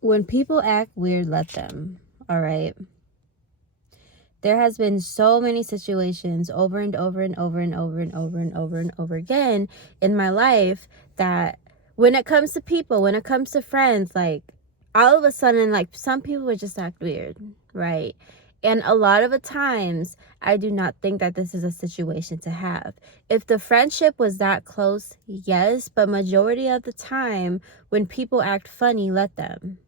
When people act weird, let them. All right. There has been so many situations over and over and over and over and over and over and over again in my life that when it comes to people, when it comes to friends, like all of a sudden, like some people would just act weird, right? And a lot of the times, I do not think that this is a situation to have. If the friendship was that close, yes, but majority of the time, when people act funny, let them.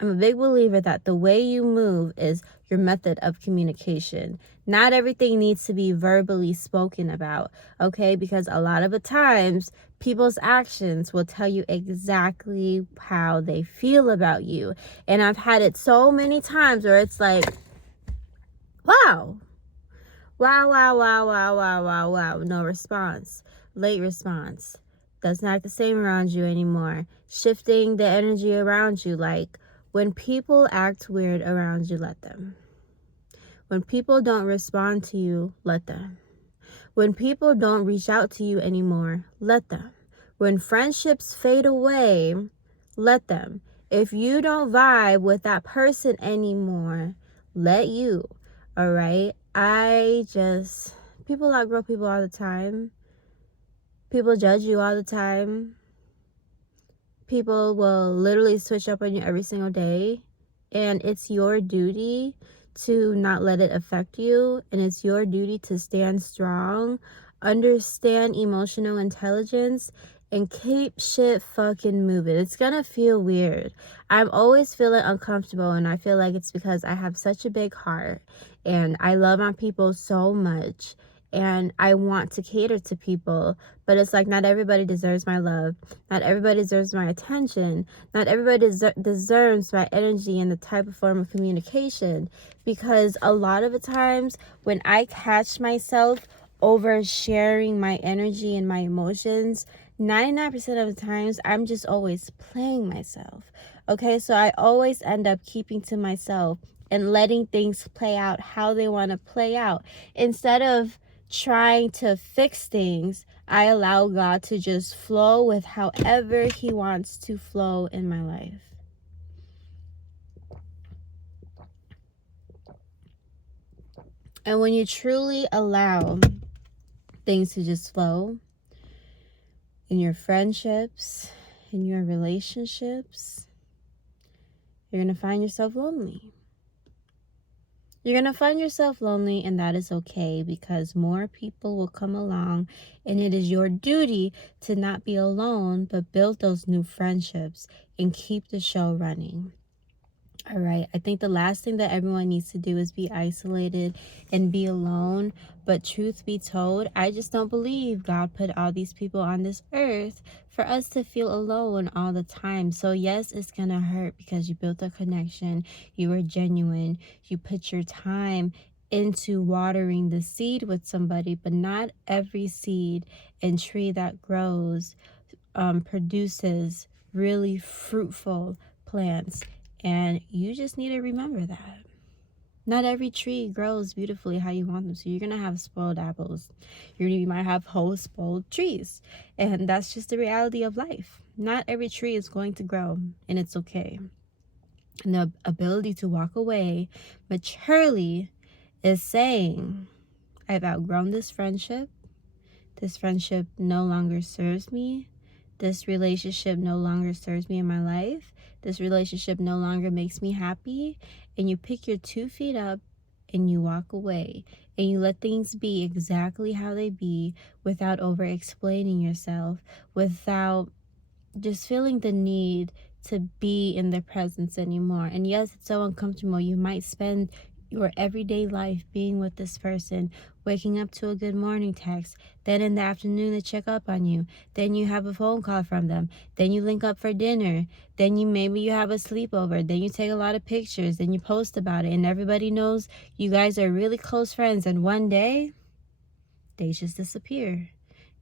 I'm a big believer that the way you move is your method of communication. Not everything needs to be verbally spoken about, okay? Because a lot of the times, people's actions will tell you exactly how they feel about you. And I've had it so many times where it's like, wow, wow, wow, wow, wow, wow, wow, wow, no response, late response. Doesn't act the same around you anymore. Shifting the energy around you, like, when people act weird around you, let them. When people don't respond to you, let them. When people don't reach out to you anymore, let them. When friendships fade away, let them. If you don't vibe with that person anymore, let you. All right? People outgrow people all the time. People judge you all the time. People will literally switch up on you every single day. And it's your duty to not let it affect you. And it's your duty to stand strong, understand emotional intelligence, and keep shit fucking moving. It's gonna feel weird. I'm always feeling uncomfortable, and I feel like it's because I have such a big heart and I love my people so much. And I want to cater to people, but it's like not everybody deserves my love. Not everybody deserves my attention. Not everybody deserves my energy and the type of form of communication. Because a lot of the times when I catch myself oversharing my energy and my emotions, 99% of the times I'm just always playing myself. Okay, so I always end up keeping to myself and letting things play out how they want to play out. Instead of trying to fix things, I allow God to just flow with however He wants to flow in my life. And when you truly allow things to just flow in your friendships, in your relationships, you're going to find yourself lonely. You're going to find yourself lonely, and that is okay because more people will come along, and it is your duty to not be alone, but build those new friendships and keep the show running. All right, I think the last thing that everyone needs to do is be isolated and be alone. But truth be told, I just don't believe God put all these people on this earth for us to feel alone all the time. So yes, it's gonna hurt because you built a connection, you were genuine, you put your time into watering the seed with somebody, but not every seed and tree that grows produces really fruitful plants. And you just need to remember that. Not every tree grows beautifully how you want them to. You're going to have spoiled apples. You might have whole spoiled trees. And that's just the reality of life. Not every tree is going to grow, and it's okay. And the ability to walk away maturely is saying, I've outgrown this friendship. This friendship no longer serves me. This relationship no longer serves me in my life. This relationship no longer makes me happy. And you pick your 2 feet up and you walk away. And you let things be exactly how they be without over explaining yourself, without just feeling the need to be in their presence anymore. And yes, it's so uncomfortable. You might spend your everyday life being with this person, waking up to a good morning text, then in the afternoon they check up on you, then you have a phone call from them, then you link up for dinner, then you have a sleepover, then you take a lot of pictures, then you post about it, and everybody knows you guys are really close friends, and one day they just disappear.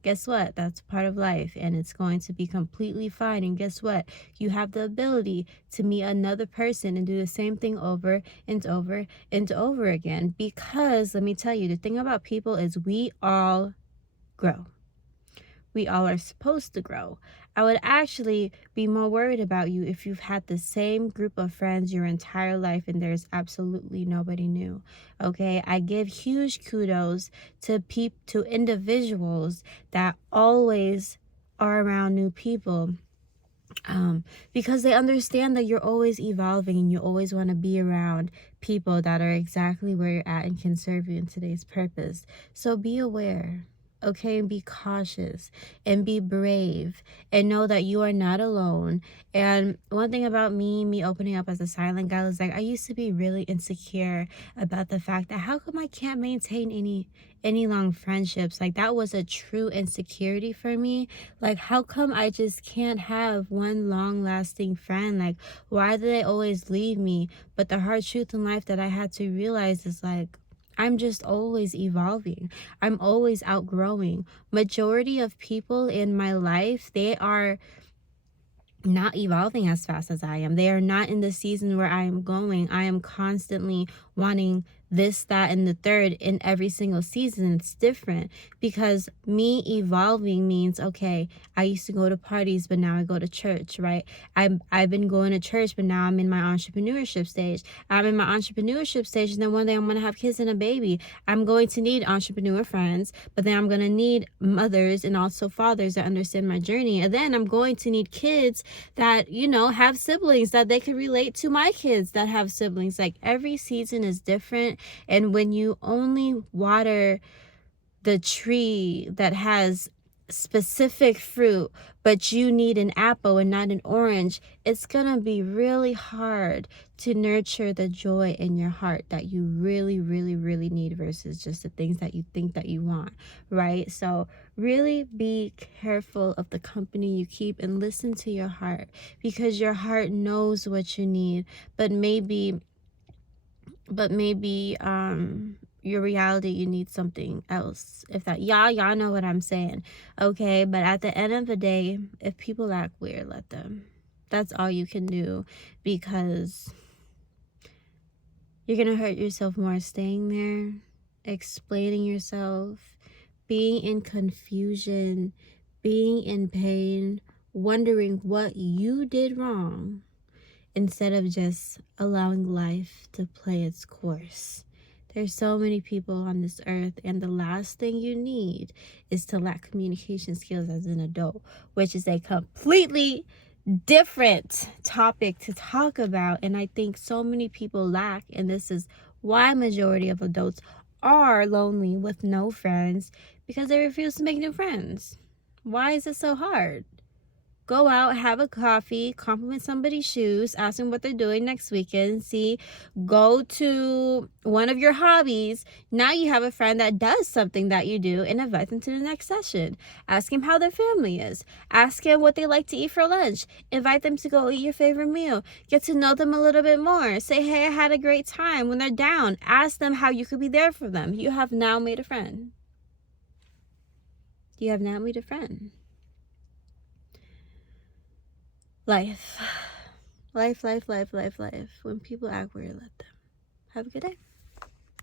Guess what? That's part of life, and it's going to be completely fine. And guess what? You have the ability to meet another person and do the same thing over and over and over again. Because let me tell you, the thing about people is we all grow. We all are supposed to grow. I would actually be more worried about you if you've had the same group of friends your entire life and there's absolutely nobody new. Okay? I give huge kudos to individuals that always are around new people, because they understand that you're always evolving and you always want to be around people that are exactly where you're at and can serve you in today's purpose. So be aware, okay, and be cautious and be brave and know that you are not alone. And one thing about me opening up as a silent guy was like, I used to be really insecure about the fact that how come I can't maintain any long friendships. Like, that was a true insecurity for me. Like, how come I just can't have one long lasting friend? Like, why do they always leave me? But the hard truth in life that I had to realize is like, I'm just always evolving. I'm always outgrowing. Majority of people in my life, they are not evolving as fast as I am. They are not in the season where I am going. I am constantly wanting this, that, and the third in every single season. It's different because me evolving means, okay, I used to go to parties, but now I go to church, right? I've been going to church, but now I'm in my entrepreneurship stage. I'm in my entrepreneurship stage, and then one day I'm going to have kids and a baby. I'm going to need entrepreneur friends, but then I'm going to need mothers and also fathers that understand my journey. And then I'm going to need kids that, you know, have siblings that they can relate to my kids that have siblings. Like, every season is different. And when you only water the tree that has specific fruit, but you need an apple and not an orange, it's gonna be really hard to nurture the joy in your heart that you really, really, really need versus just the things that you think that you want, right? So really be careful of the company you keep and listen to your heart, because your heart knows what you need, but maybe your reality, you need something else. If that, y'all know what I'm saying, okay? But at the end of the day, if people act weird, let them. That's all you can do, because you're gonna hurt yourself more staying there, explaining yourself, being in confusion, being in pain, wondering what you did wrong, instead of just allowing life to play its course. There's so many people on this earth, and the last thing you need is to lack communication skills as an adult, which is a completely different topic to talk about. And I think so many people lack, and this is why majority of adults are lonely with no friends, because they refuse to make new friends. Why is it so hard? Go out, have a coffee, compliment somebody's shoes, ask them what they're doing next weekend. See, go to one of your hobbies. Now you have a friend that does something that you do, and invite them to the next session. Ask him how their family is. Ask him what they like to eat for lunch. Invite them to go eat your favorite meal. Get to know them a little bit more. Say, hey, I had a great time. When they're down, ask them how you could be there for them. You have now made a friend. You have now made a friend. Life. Life. When people act weird, let them. Have a good day.